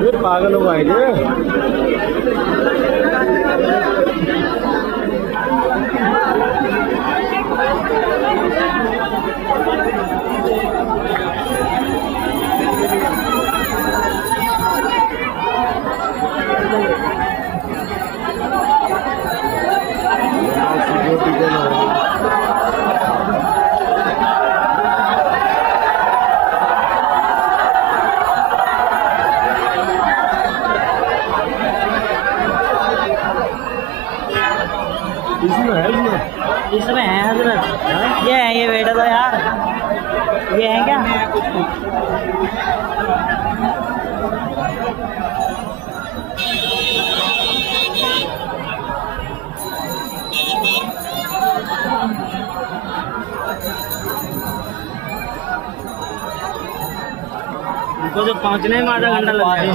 ये पागल हो आएंगे। इसमें है हजरत, ये है, ये बेटा तो यार, ये है क्या? उनको जो पहुंचने में आधा घंटा लग जाएगा।